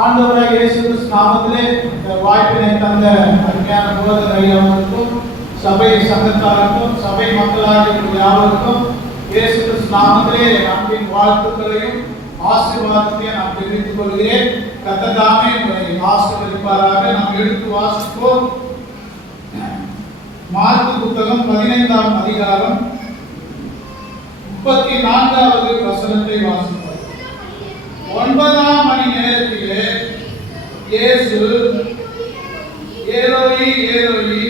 ஆண்டவராகிய இயேசு கிறிஸ்து நாமத்திலே இந்த வாய்ப்பினை தந்த அருமையான போதகர் ஐயாவுக்கும் சபை சங்கத்தாருக்கும் சபை மக்களாகிய யாவருக்கும் இயேசு கிறிஸ்து நாமத்திலே அன்பின் வாழ்த்துக்களையும் ஆசீர்வாதத்தையும் நான் தெரிவித்துக் கொள்கிறேன். கர்த்தர் தாமே உங்களை ஆசீர்வதிப்பாராக. நாம் எடுத்து வாசிப்போம். மார்க்கு புத்தகம் 15ஆம் அதிகாரம் 34வது வசனத்தை வாசிப்போம். 9ஆம் மணி நேரத்திலே இயேசு ஏலோயி ஏலோயி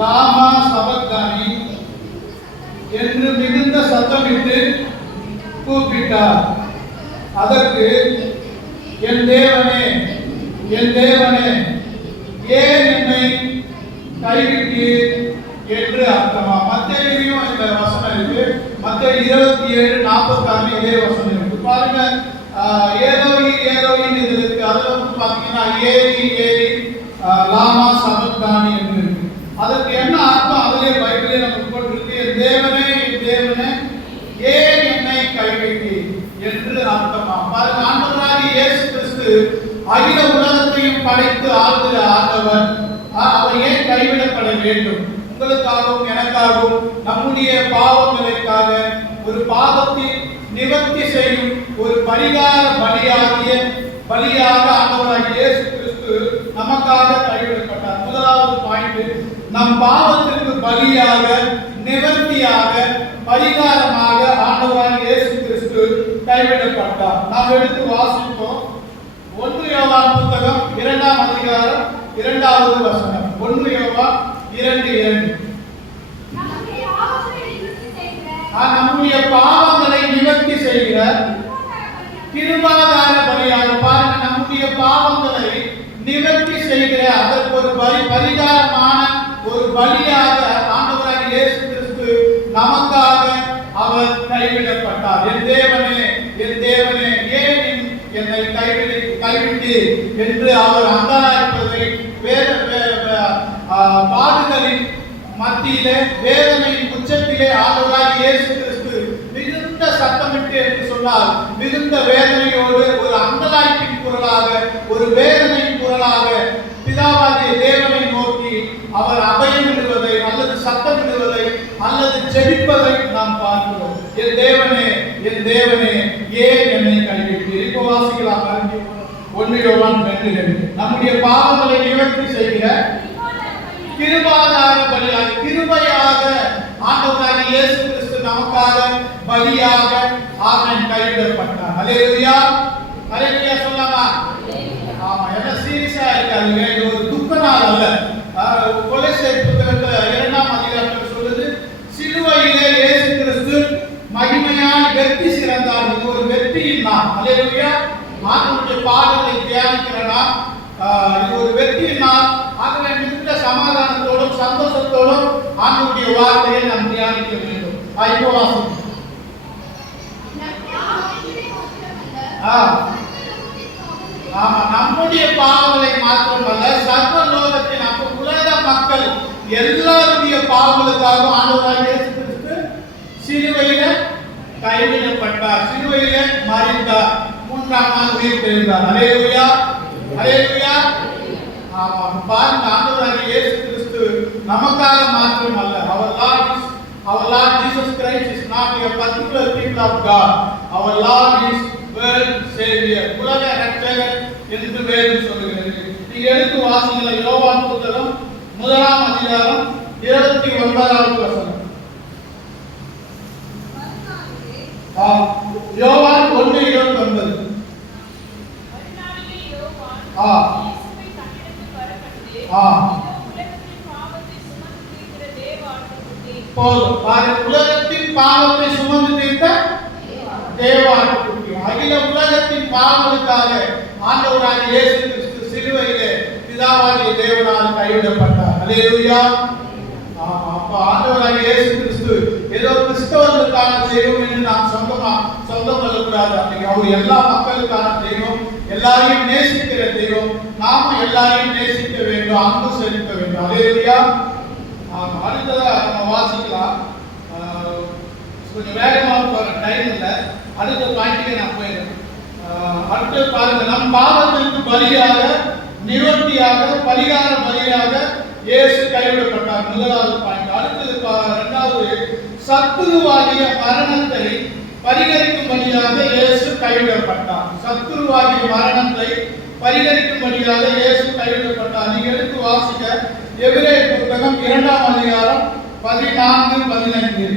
லாமா சபக்தானி என்று மிகுந்த சத்தமிட்டு கூப்பிட்டார். அதற்கு என் தேவனே என் தேவனே ஏன் என்னை கைவிட்டீர் என்று அர்த்தமா. மத்தேயுவிலும் இந்த வசனம் இருக்கு. மத்தேயு 27:46 இதே வசனம் இருக்கு. பாருங்க, ஏலோயி ஏலோயின்னு இருக்கு. அதுல வந்து பாத்தீங்கன்னா ஏலி ஏலி லாமா சபக்தானி என்று இருக்கு. அதற்கு என்ன அர்த்தம் அதிலே பைபிளே நமக்கு போட்டிருக்கு. என் தேவனே ஏன் என்னை கைவிட்டீர் என்று அர்த்தமா. பாருங்க, ஆண்டவராகிய இயேசு கிறிஸ்து அகில உலகத்தையும் படைத்து ஆளுகிற ஆண்டவர். அவர் ஏன் கைவிடப்பட வேண்டும்? உங்களுக்காகவும் எனக்காகவும் நம்முடைய பாவங்களுக்காக ஒரு பாவத்தை நிவர்த்தி செய்யும் ஒரு பரிகார பலியாக ஆண்டவராகிய இயேசு கிறிஸ்து நமக்காக கைவிடப்பட்டார். முதலாவது பாயிண்ட், நம் பாவத்திற்கு பலியாக நிவர்த்தியாக பரிகாரமாக ஆண்டவராகிய இயேசு கிறிஸ்து கைவிடப்பட்டார். நாம் எடுத்து வாசிப்போம். 1 யோவான் புத்தகம் 2ஆம் அதிகாரம் 2வது வசனம். 1 யோவான் 2:2. நம்முடைய பாவங்களை நிவர்த்தி செய்கிற கிருபாதார பலியாக. பாருங்க, நம்முடைய பாவங்களை நிவர்த்தி செய்கிற அதற்கு ஒரு பரிகாரமான ஒரு பலியாக ஆண்டவராகிய இயேசு கிறிஸ்து நமக்காக அவர் கைவிடப்பட்டார். என் தேவனே ஏன் என்னை கைவிட்டு என்று அவர் அங்கலாய்ப்பதை பாடுகளின் மத்தியிலே வேதனையின் உச்சத்திலே ஆண்டவராகிய இயேசு கிறிஸ்து மிகுந்த சத்தமிட்டு என்று சொன்னால் மிகுந்த வேதனையோடு ஒரு அங்கலாய்ப்பின் குரலாக ஒரு வேதனையின் குரலாக பிதாவாகிய தேவனை நோக்கி அவர் அபயமிடுவதை அல்லது சத்தமிடுவதை அல்லது ஜெபிப்பதை நாம் பார்க்கிறோம். என் தேவனே ஏன் என்னை கைவிட்டீர். இப்போ வாசிக்கலாம். 1 யோவான் 2:2. நம்முடைய பாவங்களை நிவர்த்தி செய்கிற கிருபாதார பலியாக கிருபையாக ஆண்டவராகிய இயேசு கிறிஸ்து நமக்காக பலியாக ஆமென் கைவிடப்பட்டார். ஹல்லேலூயா ஹல்லேலூயா சொல்லலாமா? ஆமா, என்ன சீரியஸா இருக்காதுங்க. இது ஒரு துக்க நாள் அல்ல. கொலோசியர் புத்தகத்துல 2ஆம் அதிகாரத்தில் சொல்லுது, சிலுவையிலே இயேசு கிறிஸ்து மகிமையாய் வெற்றி சிறந்தார். இது ஒரு வெற்றியின் நாள். ஹல்லேலூயா. ஆண்டவருடைய பாடலை தியானிக்கிற நாள். இது ஒரு வெற்றியின் நாள். ஆகவே மிகுந்த சமாதானத்தோடும் சந்தோஷத்தோடும் ஆண்டவருடைய வார்த்தையை நாம் தியானிக்க வேண்டும். இப்போ வாசிப்போம். ஆமா, நம்முடைய பாவங்களை மாத்திரமல்ல, சர்வ லோகத்தின் உலக மக்கள் எல்லாருடைய பாவங்களுக்காகவும் ஆண்டவராகிய இயேசு கிறிஸ்து சிலுவையில கைவிடப்பட்டார். சிலுவையில மரித்தார். 3ஆம் நாள் உயிர் தெழுந்தார். ஹல்லேலூயா ஹல்லேலூயா. ஆமா, பாருங்க, ஆண்டவராகிய இயேசு கிறிஸ்து நமக்காக மாத்திரமல்ல. Our Lord Jesus Christ is not a particular people of God. Our Lord is world savior. உலக இரட்சகர் என்று வேதம் சொல்கிறது. நீங்க எடுத்து வாசிங்க. யோவான் புத்தகம் 1ஆம் அதிகாரம் 29வது வசனம். யோவான் 1:29. உலகத்தின் பாவத்தை சுமந்து தீர்த்த தேவாட்டுக்குட்டி. அகில உலகத்தின் பாவங்களுக்காக ஆண்டவராகிய இயேசு கிறிஸ்து சிலுவையிலே பிதாவாகிய தேவனால் கைவிடப்பட்டார். ஹல்லேலூயா. அப்ப ஆண்டவராகிய இயேசு கிறிஸ்து ஏதோ கிறிஸ்தவர்களுக்கான தெய்வம் என்று நாம் சொந்தம் கொள்ளக்கூடாது. அவர் எல்லா மக்களுக்கான தெய்வம், எல்லாரையும் நேசிக்கிற தெய்வம். நாம எல்லாரையும் நேசிக்க வேண்டும், அன்பு செலுத்த வேண்டும். ஹல்லேலூயா. அடுத்ததா நம்ம வாசிக்கலாம். கொஞ்சம் வேகமாக போற டைம் இல்லை. அடுத்த பாயிண்ட்டுக்கு நான் போயிடுறேன். அடுத்து பாருங்க, நம் பாவத்திற்கு பலியாக, நிவர்த்தியாக, பரிகார பலியாக இயேசு கைவிடப்பட்டார். முதலாவது பாயிண்ட். அடுத்தது இரண்டாவது, சத்துருவாகிய மரணத்தை பரிகரிக்கும்படியாக இயேசு கைவிடப்பட்டார். சத்துருவாகிய மரணத்தை பரிகரிக்கும்படியாக இயேசு கைவிடப்பட்டார். நீங்க எடுத்து வாசிக்க எபிரேயர் புத்தகம் 2ஆம் அதிகாரம் 14-15.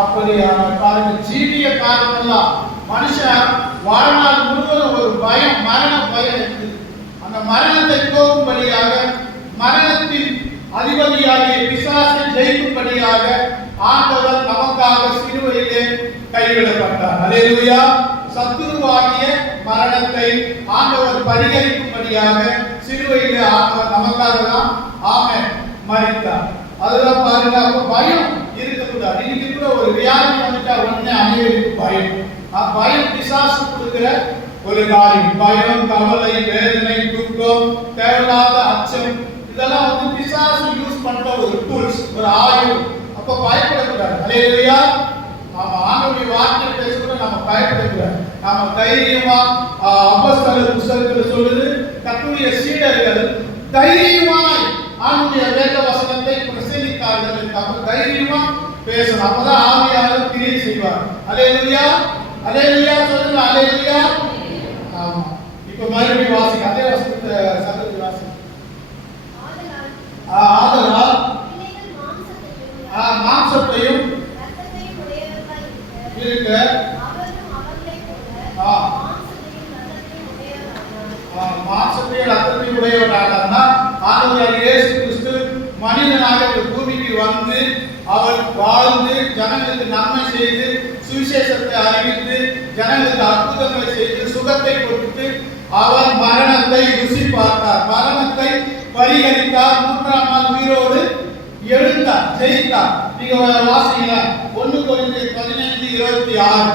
அப்படியான பாருங்க, ஜீவிய காரணமெல்லாம் மனுஷன் வாழ்நாள் முழுவதும் ஒரு பயம், மரண பயம் இருக்குது. அந்த மரணத்தை போக்கும்படியாக, மரணத்தின் அதிபதியாகிய பிசாசை ஜெயிக்கும்படியாக ஆண்டவர் நமக்காக சிலுவையிலே கைவிடப்பட்டார். அல்லேலூயா. சத்துருவாகிய மரணத்தை ஆண்டவர் பரிகரிக்கும்படியாக சிலுவையிலே ஆண்டவர் நமக்காக தான் ஆமென் மரித்தார். அதெல்லாம் பாருங்க, அப்ப பயம் இருக்கக்கூடாது. இன்னைக்கு கூட ஒரு வியாதி வந்துட்டா உடனே அனைவருக்கு பயம். பயம் பிசாசு கொடுக்கிற ஒரு காரியம். பயம், கவலை, வேதனை, துக்கம், தேவையில்லாத அச்சம், இதெல்லாம் வந்து பிசாசு யூஸ் பண்ற ஒரு டூல்ஸ், ஒரு ஆயுதம். அப்ப பயப்படக்கூடாது. அல்லேலூயா. நாம ஆண்டவருடைய வார்த்தையை பேசுறத நம்ம பயப்படக்கூடாது. நாம தைரியமா, அப்போஸ்தலர் புத்தகத்தில் சொல்லுது, கர்த்தருடைய சீடர்கள் தைரியமாய் ஆண்டவருடைய வேத வசனத்தை பிரசங்கித்தார்கள். அப்ப தைரியமா பேசணும். அப்பதான் ஆவியானவர் கிரியை செய்வார். அல்லேலூயா. அல்லேலூயா சொல்லுங்க. அல்லேலூயா. ஆமா. இப்ப மறுபடியும் வாசிங்க, அதே வசனத்தை சகோதரி வாசிங்க. ஆதலால் மாம்சத்தையும் இருக்க மாம்சத்தையும் ரத்தத்தையும் உடையவரானா ஆண்டவராகிய இயேசு கிறிஸ்து மனிதனாக இந்த பூமிக்கு வந்து அவர் வாழ்ந்து ஜனங்களுக்கு நன்மை செய்து சுவிசேஷத்தை அறிவித்து ஜனங்களுக்கு அற்புதங்களை செய்து சுகத்தை கொடுத்து அவர் மரணத்தை ருசி பார்த்தார், மரணத்தை பரிகரித்தார், 3ஆம் நாள் உயிரோடு எழுந்தார், ஜெயித்தார். நீங்க வாசிங்க 1 கொரிந்தியர் 15:26.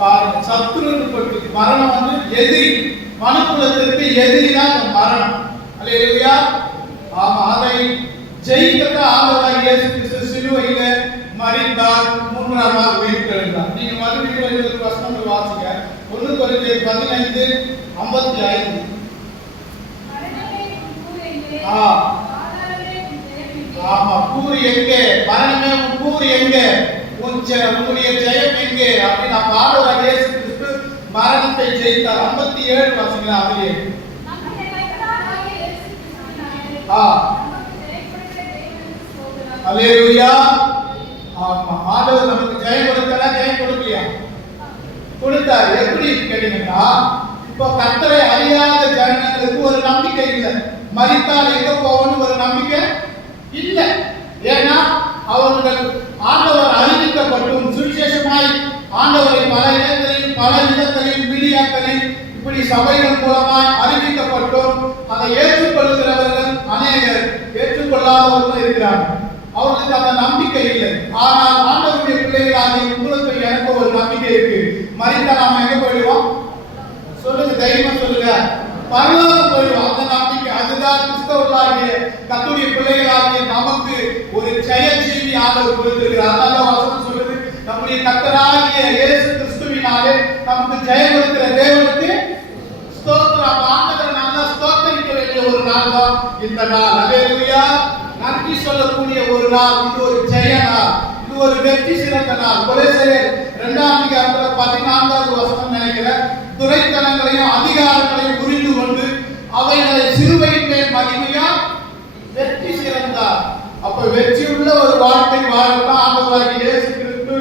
பாருங்க, சத்துருவுக்கு மரணம் வந்து எதிரி, மனுக்குலத்திற்கு எதிரி தான் இந்த மரணம். அல்லேலூயா. ஆமா, அதை ஜெயிக்க ஆண்டவராகிய இயேசு கிறிஸ்து சிலுவையில மரித்தார், 3ஆம் நாள் உயிர்த்தெழுந்தார். நீங்க மறுபடியும் வசனங்கள் வாசிங்க. 1 கொரிந்தியர் 15:55. ஆமா, கூறு எங்கே? மரணமே உன் கூறு எங்கே? உன்னுடைய ஜெயம் எங்கே? அப்படின்னு ஆண்டவராகிய இயேசு கிறிஸ்து மரணத்தை ஜெயித்தார். 57 வாசிங்களா? அதிலே அல்லேலூயா. ஆமா, ஆண்டவர் நமக்கு ஜெயம் கொடுத்தா ஜெயம் கொடுக்கலையா? கொடுத்தார். எப்படி கேட்டீங்கன்னா, இப்ப கர்த்தரை அறியாத ஜனங்களுக்கு ஒரு நம்பிக்கை இல்லை. மரித்தால் எங்க போகணும் ஒரு நம்பிக்கை இல்லை. ஏன்னா அவர்கள் ஆண்டவர் அறிவிக்கப்பட்டும் சுவிசேஷமாய் ஆண்டவரை பல இடங்களில் பல விதங்களில் மீடியாக்களில் இப்படி சபைகள் மூலமாய் அறிவிக்கப்பட்டும் அதை ஏற்றுக்கொள்கிறவர்கள் அநேகர், ஏற்றுக்கொள்ளாதவர்கள் இருக்கிறார்கள். அவர்களுக்கு அந்த நம்பிக்கை இல்லை. ஆனால் ஆண்டவருடைய பிள்ளைகளாகிய உங்களுக்கு எனக்கு ஒரு நம்பிக்கை இருக்கு. மரித்தா நாம எங்க போயிடுவோம்? சொல்லுங்க, தைரியமா சொல்லுங்க. பரலோகம் போயிடுவோம். அந்த நம்பிக்கை, அதுதான் கிறிஸ்தவர்களாகிய கர்த்தருடைய பிள்ளைகளாகிய நமக்கு ஒரு ஜெய செய்தி ஆண்டவர் கொடுத்திருக்கிறார். அதனால வசனம் சொல்லுது, நம்முடைய கர்த்தராகிய இயேசு கிறிஸ்துவினாலே நமக்கு ஜெயம் கொடுக்கிற தேவனுக்கு ஸ்தோத்திரம். ஆண்டவரை நல்லா ஸ்தோத்திரிக்க வேண்டிய ஒரு நாள் தான் இந்த நாள். அல்லேலூயா. நன்றி சொல்லக்கூடிய ஒரு நாள். இது ஒரு ஜெய நாள், இது ஒரு வெற்றி சிறந்த நாள். கொலோசியர் 2ஆம் அதிகாரத்துல 14வது வசனம் நினைக்கிறேன், துரைத்தனங்களையும் அதிகாரங்களையும் புரிந்து கொண்டு அவைகளை சிலுவையின் மேல் மகிமையா வெற்றி சிறந்தார். அப்ப வெற்றி உள்ள ஒரு வாழ்க்கை வாழத்தான் ஆண்டவராகிய இயேசு கிறிஸ்து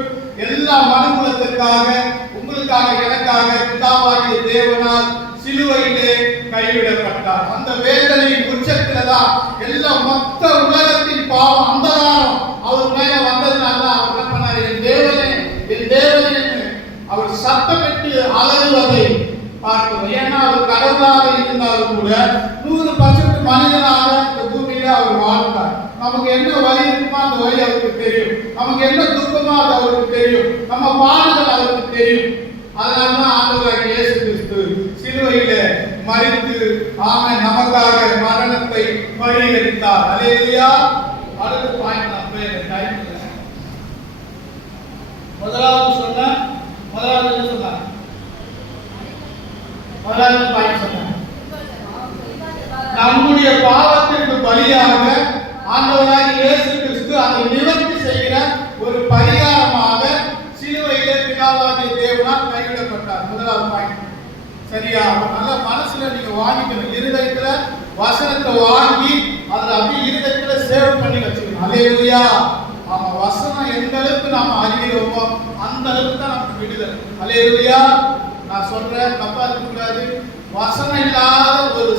எல்லா மனுக்குலத்திற்காக, உங்களுக்காக, எனக்காக பிதாவாகிய தேவனால் சிலுவையிலே கைவிடப்பட்டார். அந்த வேதனையின் உச்சத்தில தான் எல்லா மொத்த உலகத்தின் பாவம் அந்தகாரம் அவர் மேல வந்ததுனால அவர் என்ன பண்ணாரு? என் தேவனே, என் தேவனே சத்தமிட்டு அலறுவதை பார்க்கிறோம். ஏன்னா அவர் கடவுளாக இருந்தாலும் கூட 100% மனிதனாக இந்த பூமியில அவர் வாழ்ந்தார். நமக்கு என்ன வழி இருக்குமோ அந்த வழி அவருக்கு தெரியும். நமக்கு என்ன துக்கமோ அது அவருக்கு தெரியும். நம்ம பாடுகள் அவருக்கு தெரியும். அதனாலதான் ஆண்டவராகிய இயேசு கிறிஸ்து சிலுவையில மரித்து நமக்காக மரணத்தை பரிகரித்தார். அல்லேலூயா. அடுத்த பாயிண்ட் நான் டைம் முதலாவது பாயிண்ட் சொன்னேன். நம்முடைய பாவத்திற்கு பலியாக ஆண்டவராகிய இயேசு கிறிஸ்து அதை நிவர்த்தி செய்கிற ஒரு பரிகாரமாக சிலுவையிலே பிதாவாகிய தேவனால் கைவிடப்பட்டார். முதலாவது பாயிண்ட். சரியா? நல்ல மனசுல நீங்க வாங்கிக்கணும். இருதயத்துல வசனத்தை வாங்கி அதை அப்படியே இருதயத்துல சேவ் பண்ணி வச்சுக்கணும். அல்லேலூயா. ஆமா, வசனம் எந்த அளவுக்கு நாம அறிகிறோமோ அந்த அளவுக்கு தான் நமக்கு விடுதலை. அல்லேலூயா. நான் சொல்றேன், தப்பா இருக்கக்கூடாது. வசனம் இல்லாத ஒரு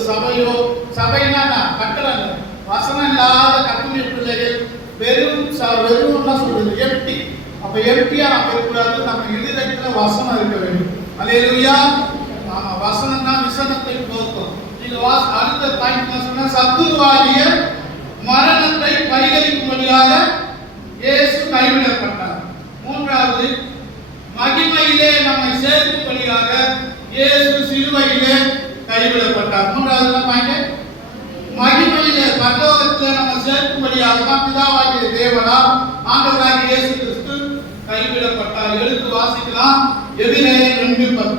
சபைனா கட்டளை இல்லை. வசனம் இல்லாத கட்டுரை பிள்ளைகள் வெறும் சொல்றது எம்டி. அப்ப எம்டியா நம்ம இருக்கக்கூடாது. நம்ம இருதயத்துல வசனம் இருக்க வேண்டும். அல்லேலூயா. ஆமா, வசனம் தான் விசனத்தை போக்கும். நீங்க அடுத்த பாயிண்ட் சொன்ன சத்துருவாகிய மரணத்தை பரிகரிக்கும்படியாக இயேசு கைவிடப்பட்டார். மூன்றாவது, மகிமையிலே நம்மை சேர்க்கும்படியாக இயேசு சிலுவையிலே கைவிடப்பட்டார். மூன்றாவது பாயிண்ட், மகிமையிலே பரலோகத்திலே நம்ம சேர்க்கும்படியாக தான் பிதாவாகிய தேவனால் ஆண்டவராகிய இயேசு கிறிஸ்து கைவிடப்பட்டார். எடுத்து வாசிக்கலாம். எபிரேயர் 2:10.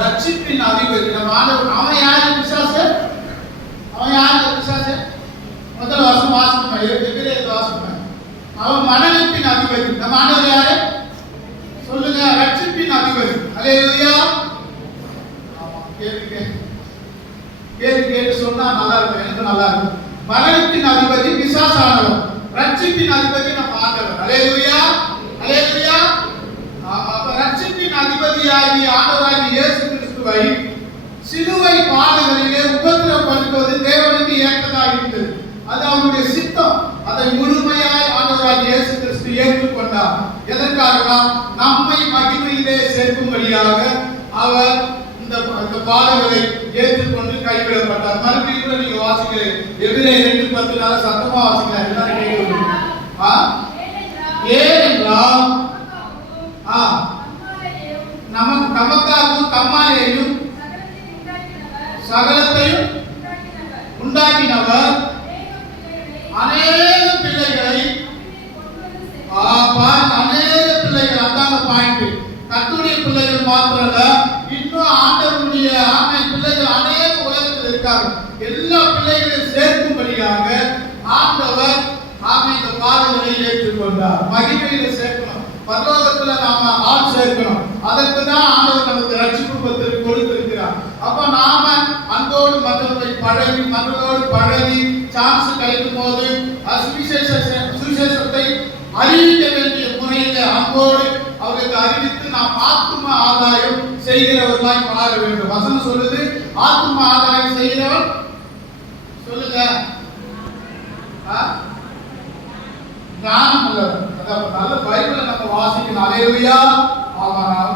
ரட்சிப்பின் அதிபதி நம்ம ஆண்டவர். அவன் யாரு? பிசாசு. அவன் யாரு? பிசாசு. முதல் வருஷம் வாசிப்பேன், எபிரேயர் வாசிப்பேன். அவன் மரணத்தின் அதிபதி. நம்ம ஆண்டவர் யாரு சொல்லுங்க? ரட்சிப்பின் அதிபதி. அல்லேலூயா. ஆமா, கேள்வி சொன்னா நல்லா இருக்கும். எனக்கு நல்லா இருக்கும். மரணத்தின் அதிபதி பிசாசானவர், ரட்சிப்பின் அதிபதி நம்ம ஆண்டவர். அல்லேலூயா. அல்லேலூயா. ஆமா, அப்ப ரட்சிப்பின் அதிபதியாகிய ஆண்டவராகிய இயேசு கிறிஸ்துவை சிலுவை பாடுகளிலே உபத்திரப்படுத்துவது தேவனுக்கு ஏற்றதாக இருந்தது. அது அவருடைய சித்தம். அதை முழுமையாய் ஆண்டவராகிய இயேசு கிறிஸ்து ஏற்றுக்கொண்டார். எதற்காக? நம்மை மகிமையிலே சேர்க்கும்படியாக அவர் இந்த பாடுகளை ஏற்றுக்கொண்டு கைவிடப்பட்டார். மறுபடியும் கூட நீங்க வாசிக்கிறேன். எபிரேயர் 2:10 சத்தமா வாசிக்கிறேன். எல்லாரும் கேட்கணும். ஏனென்றால் நமக்காகவும் தம்மாலேயும் சகலத்தையும் உண்டாக்கினவர் அநேக பிள்ளைகளை அதான பாயிண்ட். கர்த்தருடைய பிள்ளைகள் மாத்திரமல்ல, இன்னும் ஆண்டவருடைய பிள்ளைகள் அநேக உலகத்தில் இருக்காங்க. எல்லா பிள்ளைகளையும் சேர்க்கும்படியாக ஆண்டவர் இந்த பாடுகளை ஏற்றுக்கொண்டார். மகிமையில சேர்க்கணும். பரலோகத்துல நாம ஆள் சேர்க்கணும். அதற்கு தான் ஆண்டவர் நமக்கு ரட்சிப்பு கொடுத்திருக்கிறார். அப்ப நாம அன்போடு மற்றவர்களோடு பழகி சான்ஸ் கிடைக்கும் போது சுவிசேஷத்தை அறிவிக்க வேண்டிய முறையில அன்போடு அவர்களுக்கு அறிவித்து நாம் ஆத்தும ஆதாயம் செய்கிறவர்களாய் மாற வேண்டும். வசனம் சொல்லுது, ஆத்தும ஆதாயம் செய்கிறவர் சொல்லுங்க ஞானம் உள்ளவர். நல்ல பைபிளை நம்ம வாசிக்கணும். அல்லேலூயா. ஆமா, நான்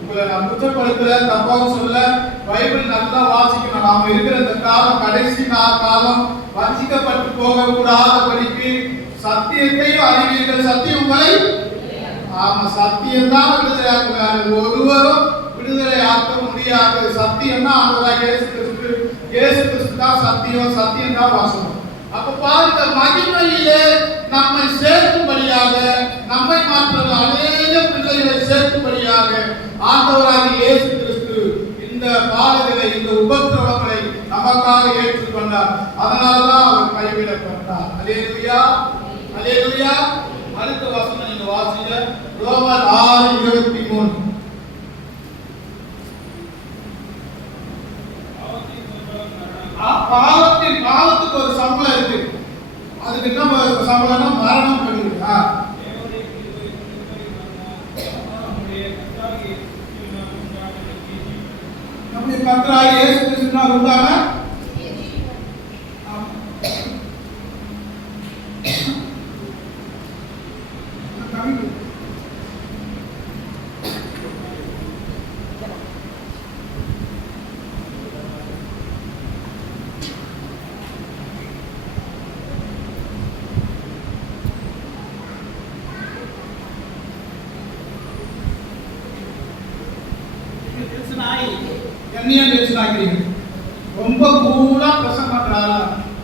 உங்களை குற்றப்படுத்தல, தப்பாவும் சொல்ல. பைபிள் நல்லா வாசிக்கணும். நாம இருக்கிற இந்த காலம் கடைசி காலம். வஞ்சிக்கப்பட்டு போக கூடாதபடிக்கு சத்தியத்தையும் அறிவீர்கள், சத்தியம் உங்களை சத்தியம் தான் விடுதலை ஆக்குகிறார். ஒருவரும் விடுதலை ஆக்க முடியாது. சத்தியம் தான் ஆண்டவராகிய இயேசு கிறிஸ்து தான் சத்தியம். சத்தியம் தான் வாசனம். அப்ப பாருங்க, மகிமையிலே நம்மை சேர்க்கும்படியாக, நம்மை மாற்ற அநேக பிள்ளைகளை சேர்க்கும்படியாக ஆண்டவராகிய இயேசு கிறிஸ்து இந்த பாடுகளை, இந்த உபத்திரவங்களை நமக்காக ஏற்றுக்கொண்டார். அதனாலதான் அவர் கைவிடப்பட்டார். அல்லேலூயா. அல்லேலூயா. அடுத்த வசனம் நீங்க வாசிங்க. ரோமர் 6:23. பாவத்துக்கு ஒரு சம்பளம் இருக்கு. அதுக்கு என்ன சம்பளம்னா மரணம். நம்முடைய கர்த்தராகிய இயேசு கிறிஸ்துவினால் உண்டான என்னையும் பேசினாக்கிறீங்க. ரொம்ப கூலா பிரசங்கம் பண்றாங்க.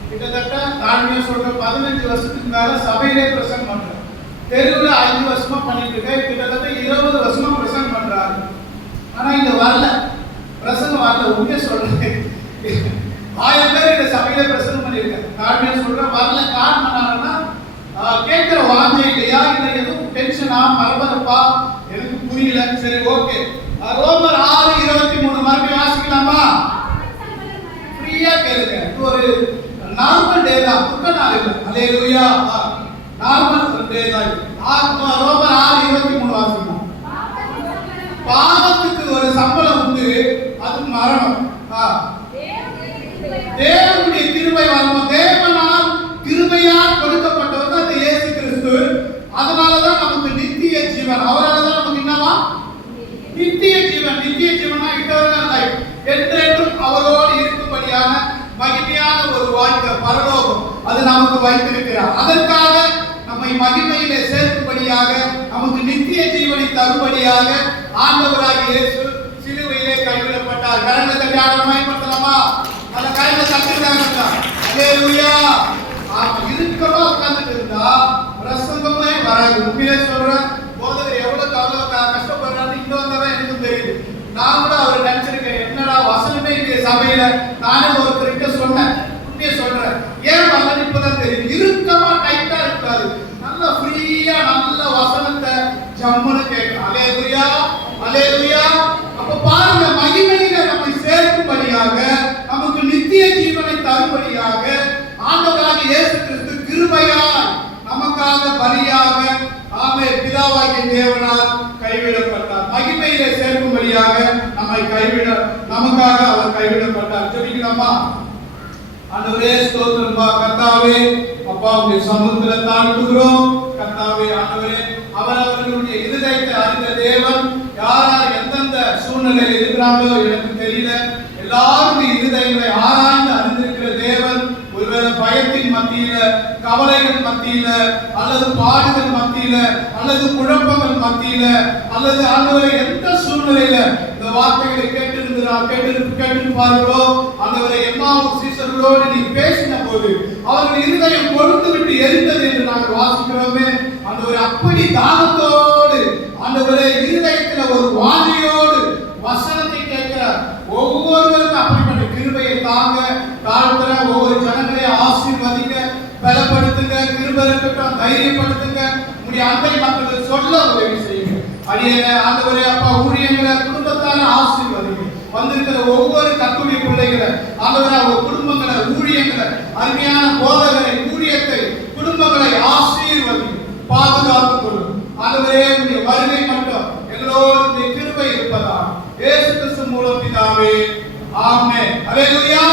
கிட்டத்தட்ட தாழ்மையா சொல்ற 15 வருஷத்துக்கு மேல சபையிலே பிரசங்கம் பண்றாங்க. தெருவுல 5 வருஷமா பண்ணிட்டு இருக்கேன். கிட்டத்தட்ட 20 வருஷமா பிரசங்கம் பண்றாங்க. ஆனா இந்த வரல பிரசங்கம் வரல. உண்மையை சொல்றேன், 1000 பேர் இந்த சபையில பிரசங்கம் பண்ணிருக்கேன். தாழ்மையா சொல்றேன் வரல. காரணம் என்னன்னா கேட்கிற வாஞ்சை இல்லையா, இல்லை எதுவும் டென்ஷனா மரபரப்பா எனக்கு புரியல. சரி ஓகே, ரோமர் 6:23 மறுபடியும் வாசிக்கலாமா? ஃப்ரீயா கேளுங்க. இது ஒரு நார்மல் டே தான், குட்ட நாள் இல்லை. அல்லேலூயா, நார்மல் டே தான். ரோமர் 6:23 வாசிக்கலாம். பாவத்துக்கு ஒரு சம்பளம் உண்டு, அது மரணம். தேவனுடைய கிருபை வரணும். தேவனால் கிருபையால் கொடுக்கப்பட்டவர் அந்த இயேசு கிறிஸ்து. அதனாலதான் நமக்கு நித்திய ஜீவன். அவரால் தான் நமக்கு என்னவா? நித்திய ஜீவன். நித்திய ஜீவனா இட்டர்னல் லைஃப், என்றென்றும் அவரோடு இருக்கும்படியான மகிமையான ஒரு வாழ்க்கை, பரலோகம் அது நமக்கு வைத்திருக்கிறார். அதற்காக நம்மை மகிமையிலே சேர்க்கும்படியாக, நமக்கு நித்திய ஜீவனை தரும்படியாக ஆண்டவராகிய இயேசு சிலுவையிலே கைவிடப்பட்டார். கரங்களை தட்டி ஆராதனைப்படுத்தலாமா? அந்த கரங்களை தட்டிட்டாங்க. அல்லேலூயா. இருக்கமா உட்கார்ந்துட்டு இருந்தா பிரசங்கமே வராது. உண்மையிலே சொல்றேன், போதகர் எவ்வளவு கஷ்டப்படுறாரு இங்க வந்தவன் எனக்கு தெரியுது. நான் கூட அவர் நினைச்சிருக்கேன், என்னடா வசனமே இல்லையே சபையில. நானே ஒருத்தர்கிட்ட சொன்னேன், உண்மையை சொல்றேன், ஏன் வரல இப்பதான் தெரியுது. இறுக்கமா டைட்டா இருக்காது, நல்ல ஃப்ரீயா நல்ல வசனத்தை ஜம்முன்னு கேட்கணும். அல்லேலூயா, அல்லேலூயா. அப்ப பாருங்க, மகிமையில நம்மை சேர்க்கும்படியாக, நமக்கு நித்திய ஜீவனை தரும்படியாக ஆண்டவராகிய இயேசு கிறிஸ்து கிருபையால் நமக்காக பலியாக பிதாவாகிய தேவனால் கைவிடப்பட்டார். மகிமையிலே சேர்க்கும்படியாக நம்மை நமக்காக அவர் கைவிடப்பட்டார். ஜெபிக்கலாமா? ஆண்டவரே ஸ்தோத்திரம்பா. கர்த்தாவே அப்பா, உம்முடைய சமூகத்துல தாழ்த்துகிறோம். கர்த்தாவே ஆண்டவரே, அவர்களுடைய இருதயத்தை அறிந்த தேவன். யார் யார் எந்தெந்த சூழ்நிலையில் இருக்கிறாங்களோ எனக்கு தெரியல. எல்லாருடைய இருதயங்களை ஆராய்ந்து அறிந்திருக்கிற தேவன். ஒருவேளை பயத்தின் மத்தியில, கவலைகள் மத்தியில, அல்லது பாடுகள் மத்தியில, அல்லது குழப்பங்கள் மத்தியில, அல்லது ஆண்டவரை எந்த சூழ்நிலையில இந்த வார்த்தைகளை கேட்டிருப்பார்களோ, ஆண்டவரை எம்மாவூர் சீசர்களோடு நீ பேசின போது அவர்கள் இருதயம் கொழுந்து விட்டு எரிந்தது என்று நாங்கள் வாசிக்கிறோமே. ஆண்டவரை அப்படி தாகத்தோடு, ஆண்டவரை இருதயத்தில் ஒரு வாஞ்சையோடு வசனத்தை கேட்கிற ஒவ்வொருவருக்கும் அப்படிப்பட்ட கிருபையை தாங்க. தாழ்த்துற ஒவ்வொரு ஜனங்களை ஆசீர்வதிங்க, பலப்படுத்துங்க, கிருபை இருக்கட்டும், தைரியப்படுத்துங்க. உங்களுடைய அன்பை மக்களுக்கு சொல்ல உதவி செய்யுங்க. அடியேன ஆண்டவரே அப்பா, ஊழியங்களை குடும்பத்தார ஆசீர்வதிங்க. வந்திருக்கிற ஒவ்வொரு கத்துடைய பிள்ளைகளை ஆண்டவரே, அவங்க குடும்பங்களை, ஊழியங்களை, அருமையான போதகரை, ஊழியத்தை, குடும்பங்களை ஆசீர்வதிங்க, பாதுகாத்துக் கொள்ளும். ஆண்டவரே, உங்களுடைய வருகை மட்டும் எங்களோடு கிருபை இருப்பதா இயேசு கிறிஸ்து மூலம் பிதாவே, ஆமென். அல்லேலூயா.